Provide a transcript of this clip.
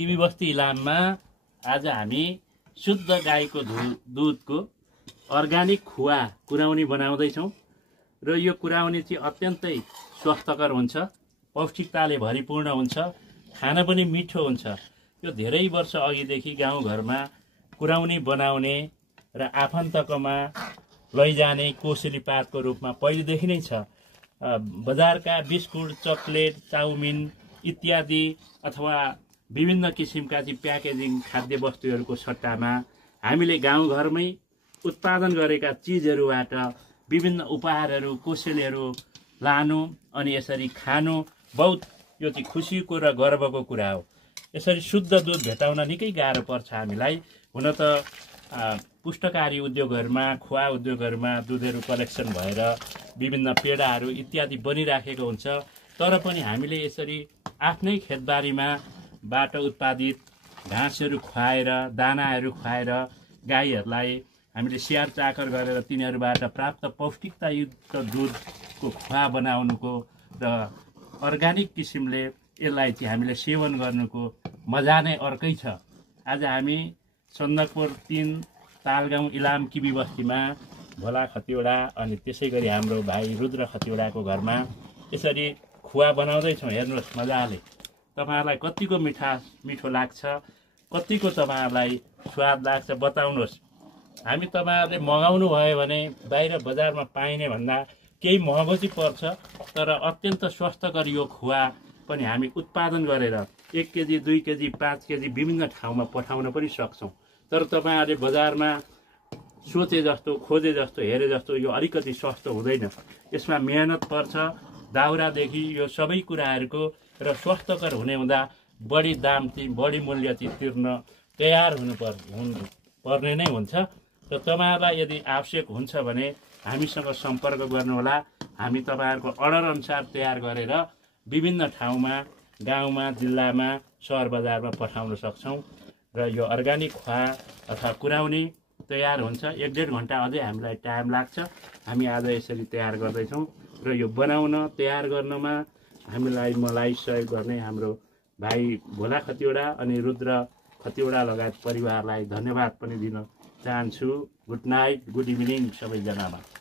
TB बस्ती इलाममा आज हामी शुद्ध गाईको दुधको अर्ग्यानिक खुवा कुराउनी बनाउँदैछौँ र यो कुराउनी चाहिँ अत्यन्तै स्वस्थकर हुन्छ, पौष्टिकताले भरिपूर्ण हुन्छ, खान पनि मिठो हुन्छ। यो धेरै वर्ष अघिदेखि गाउँघरमा कुराउनी बनाउने र आफन्तकोमा लैजाने कोसेली पातको रूपमा पहिलेदेखि नै छ। बजारका बिस्कुट, चकलेट, चाउमिन इत्यादि अथवा विभिन्न किसिमका प्याकेजिङ खाद्य वस्तुहरूको सट्टामा हामीले गाउँघरमै उत्पादन गरेका चिजहरूबाट विभिन्न उपहारहरू, कोसेलीहरू लानु अनि यसरी खानु बहुत यो चाहिँ खुसीको र गर्वको कुरा हो। यसरी शुद्ध दुध भेटाउन निकै गाह्रो पर्छ हामीलाई। हुन त पुष्टकारी उद्योगहरूमा, खुवा उद्योगहरूमा दुधहरू कलेक्सन भएर विभिन्न पेडाहरू इत्यादि बनिराखेको हुन्छ। तर पनि हामीले यसरी आफ्नै खेतबारीमा बाट उत्पादित घाँसहरू खुवाएर, दानाहरू खुवाएर गाईहरूलाई हामीले स्याहार चाकर गरेर तिनीहरूबाट प्राप्त पौष्टिकतायुक्त दुधको खुवा बनाउनुको र अर्ग्यानिक किसिमले यसलाई चाहिँ हामीले सेवन गर्नुको मजा नै अर्कै छ। आज हामी सन्दकपुर 3 तालगाउँ इलाम किबी बस्तीमा भोला खतिवडा अनि त्यसै गरी हाम्रो भाइ रुद्र खतिवडाको घरमा यसरी खुवा बनाउँदैछौँ। हेर्नुहोस् मजाले, तपाईहरुलाई कतिको मिठो लाग्छ, कतिको तपाईहरुलाई स्वाद लाग्छ बताउनुहोस्। हामी तपाईहरुले मगाउनु भयो भने बाहिर बजारमा पाइने भन्दा केही महँगो चाहिँ पर्छ, तर अत्यन्त स्वस्थकर यो खुवा पनि हामी उत्पादन गरेर 1 केजी, 2 केजी, 5 केजी विभिन्न ठाउँमा पठाउन पनि सक्छौँ। तर तपाईहरुले बजारमा सोचे जस्तो, खोजे जस्तो, हेरे जस्तो यो अलिकति सस्तो हुँदैन। यसमा मेहनत पर्छ, दाउरादेखि यो सबै कुराहरूको र स्वस्थकर हुने हुँदा बढी दाम चाहिँ, बढी मूल्य चाहिँ तिर्न तयार हुनुपर्ने नै हुन्छ। र तपाईहरुलाई यदि आवश्यक हुन्छ भने हामीसँग सम्पर्क गर्नुहोला। हामी तपाईहरुको अर्डर अनुसार तयार गरेर विभिन्न ठाउँमा, गाउँमा, जिल्लामा, सहर बजारमा पठाउन सक्छौँ। र यो अर्ग्यानिक खुवा अथवा कुराउनी तयार हुन्छ। 1-1.5 घन्टा अझै हामीलाई टाइम लाग्छ। हामी आज यसरी तयार गर्दैछौँ र यो बनाउन, तयार गर्नमा मलाई सहयोग गर्ने हाम्रो भाइ भोला खतिवडा अनि रुद्र खतिवडा लगायत परिवारलाई धन्यवाद पनि दिन चाहन्छु। गुड नाइट, गुड इभिनिङ सबैजनालाई।